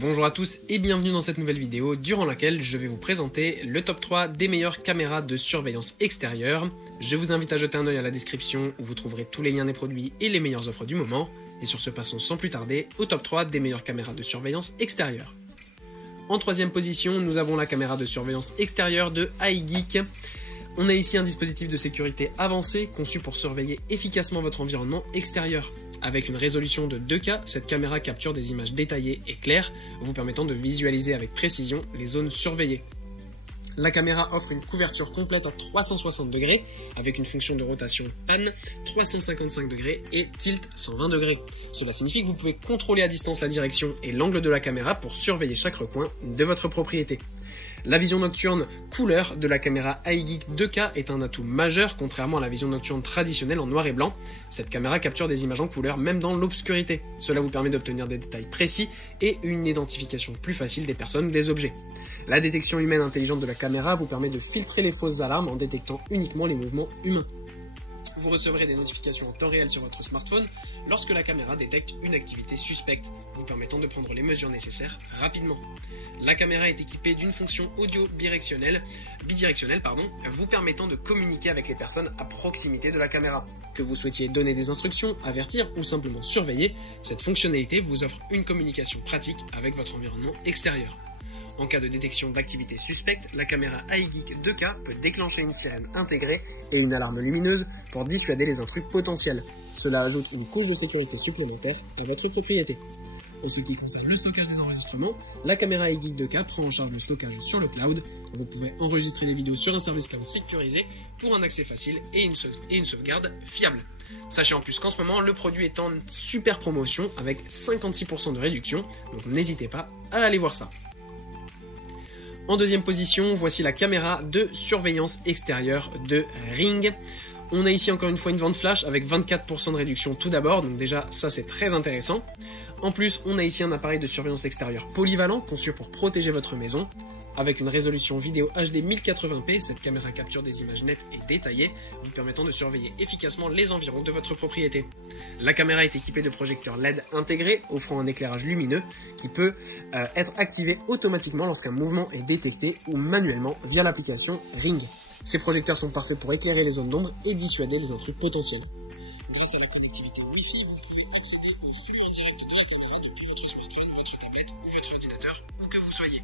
Bonjour à tous et bienvenue dans cette nouvelle vidéo durant laquelle je vais vous présenter le top 3 des meilleures caméras de surveillance extérieure. Je vous invite à jeter un œil à la description où vous trouverez tous les liens des produits et les meilleures offres du moment. Et sur ce, passons sans plus tarder au top 3 des meilleures caméras de surveillance extérieure. En troisième position, nous avons la caméra de surveillance extérieure de iGeek. On a ici un dispositif de sécurité avancé conçu pour surveiller efficacement votre environnement extérieur. Avec une résolution de 2K, cette caméra capture des images détaillées et claires, vous permettant de visualiser avec précision les zones surveillées. La caméra offre une couverture complète à 360 degrés, avec une fonction de rotation pan 355 degrés et tilt 120 degrés. Cela signifie que vous pouvez contrôler à distance la direction et l'angle de la caméra pour surveiller chaque recoin de votre propriété. La vision nocturne couleur de la caméra iGeek 2K est un atout majeur contrairement à la vision nocturne traditionnelle en noir et blanc. Cette caméra capture des images en couleur même dans l'obscurité. Cela vous permet d'obtenir des détails précis et une identification plus facile des personnes ou des objets. La détection humaine intelligente de la caméra vous permet de filtrer les fausses alarmes en détectant uniquement les mouvements humains. Vous recevrez des notifications en temps réel sur votre smartphone lorsque la caméra détecte une activité suspecte, vous permettant de prendre les mesures nécessaires rapidement. La caméra est équipée d'une fonction audio bidirectionnelle, vous permettant de communiquer avec les personnes à proximité de la caméra. Que vous souhaitiez donner des instructions, avertir ou simplement surveiller, cette fonctionnalité vous offre une communication pratique avec votre environnement extérieur. En cas de détection d'activité suspecte, la caméra iGeek 2K peut déclencher une sirène intégrée et une alarme lumineuse pour dissuader les intrus potentiels. Cela ajoute une couche de sécurité supplémentaire à votre propriété. En ce qui concerne le stockage des enregistrements, la caméra iGeek 2K prend en charge le stockage sur le cloud. Vous pouvez enregistrer les vidéos sur un service cloud sécurisé pour un accès facile et une sauvegarde fiable. Sachez en plus qu'en ce moment, le produit est en super promotion avec 56% de réduction, donc n'hésitez pas à aller voir ça. En deuxième position, voici la caméra de surveillance extérieure de Ring. On a ici encore une fois une vente flash avec 24% de réduction tout d'abord, donc déjà ça c'est très intéressant. En plus, on a ici un appareil de surveillance extérieure polyvalent conçu pour protéger votre maison. Avec une résolution vidéo HD 1080p, cette caméra capture des images nettes et détaillées, vous permettant de surveiller efficacement les environs de votre propriété. La caméra est équipée de projecteurs LED intégrés, offrant un éclairage lumineux qui peut être activé automatiquement lorsqu'un mouvement est détecté ou manuellement via l'application Ring. Ces projecteurs sont parfaits pour éclairer les zones d'ombre et dissuader les intrus potentiels. Grâce à la connectivité Wi-Fi, vous pouvez accéder au flux en direct de la caméra depuis votre smartphone, votre tablette ou votre ordinateur, où que vous soyez.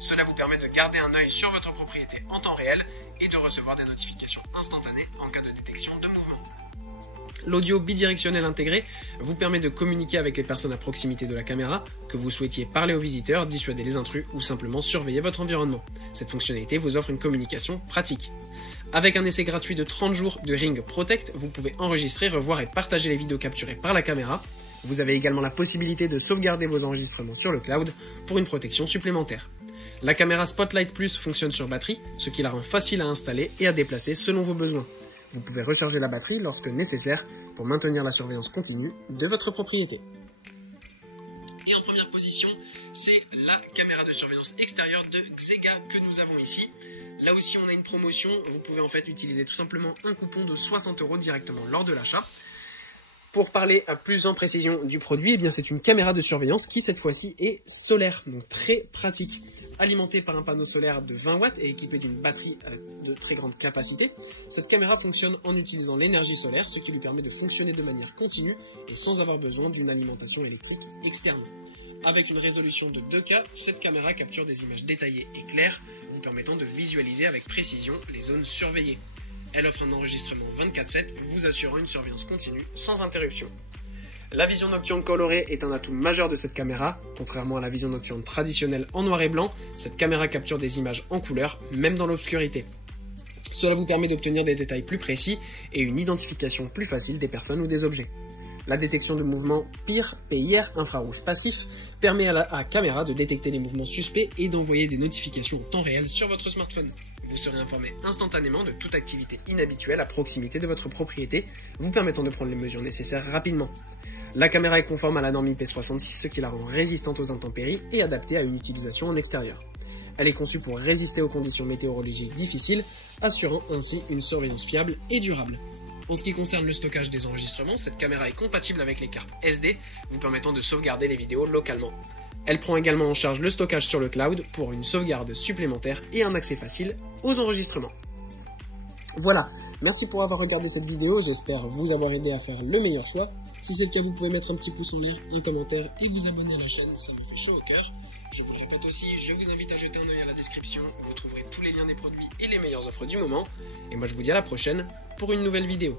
Cela vous permet de garder un œil sur votre propriété en temps réel et de recevoir des notifications instantanées en cas de détection de mouvement. L'audio bidirectionnel intégré vous permet de communiquer avec les personnes à proximité de la caméra, que vous souhaitiez parler aux visiteurs, dissuader les intrus ou simplement surveiller votre environnement. Cette fonctionnalité vous offre une communication pratique. Avec un essai gratuit de 30 jours de Ring Protect, vous pouvez enregistrer, revoir et partager les vidéos capturées par la caméra. Vous avez également la possibilité de sauvegarder vos enregistrements sur le cloud pour une protection supplémentaire. La caméra Spotlight Plus fonctionne sur batterie, ce qui la rend facile à installer et à déplacer selon vos besoins. Vous pouvez recharger la batterie lorsque nécessaire pour maintenir la surveillance continue de votre propriété. Et en première position, c'est la caméra de surveillance extérieure de Xega que nous avons ici. Là aussi, on a une promotion. Vous pouvez en fait utiliser tout simplement un coupon de 60 € directement lors de l'achat. Pour parler à plus en précision du produit, eh bien c'est une caméra de surveillance qui cette fois-ci est solaire, donc très pratique. Alimentée par un panneau solaire de 20 watts et équipée d'une batterie de très grande capacité, cette caméra fonctionne en utilisant l'énergie solaire, ce qui lui permet de fonctionner de manière continue et sans avoir besoin d'une alimentation électrique externe. Avec une résolution de 2K, cette caméra capture des images détaillées et claires, vous permettant de visualiser avec précision les zones surveillées. Elle offre un enregistrement 24/7, vous assurant une surveillance continue sans interruption. La vision nocturne colorée est un atout majeur de cette caméra. Contrairement à la vision nocturne traditionnelle en noir et blanc, cette caméra capture des images en couleur, même dans l'obscurité. Cela vous permet d'obtenir des détails plus précis et une identification plus facile des personnes ou des objets. La détection de mouvements PIR infrarouge passif permet à la caméra de détecter les mouvements suspects et d'envoyer des notifications en temps réel sur votre smartphone. Vous serez informé instantanément de toute activité inhabituelle à proximité de votre propriété, vous permettant de prendre les mesures nécessaires rapidement. La caméra est conforme à la norme IP66, ce qui la rend résistante aux intempéries et adaptée à une utilisation en extérieur. Elle est conçue pour résister aux conditions météorologiques difficiles, assurant ainsi une surveillance fiable et durable. En ce qui concerne le stockage des enregistrements, cette caméra est compatible avec les cartes SD, vous permettant de sauvegarder les vidéos localement. Elle prend également en charge le stockage sur le cloud pour une sauvegarde supplémentaire et un accès facile aux enregistrements. Voilà, merci pour avoir regardé cette vidéo, j'espère vous avoir aidé à faire le meilleur choix. Si c'est le cas, vous pouvez mettre un petit pouce en l'air, un commentaire et vous abonner à la chaîne, ça me fait chaud au cœur. Je vous le répète aussi, je vous invite à jeter un œil à la description, vous trouverez tous les liens des produits et les meilleures offres du moment. Et moi je vous dis à la prochaine pour une nouvelle vidéo.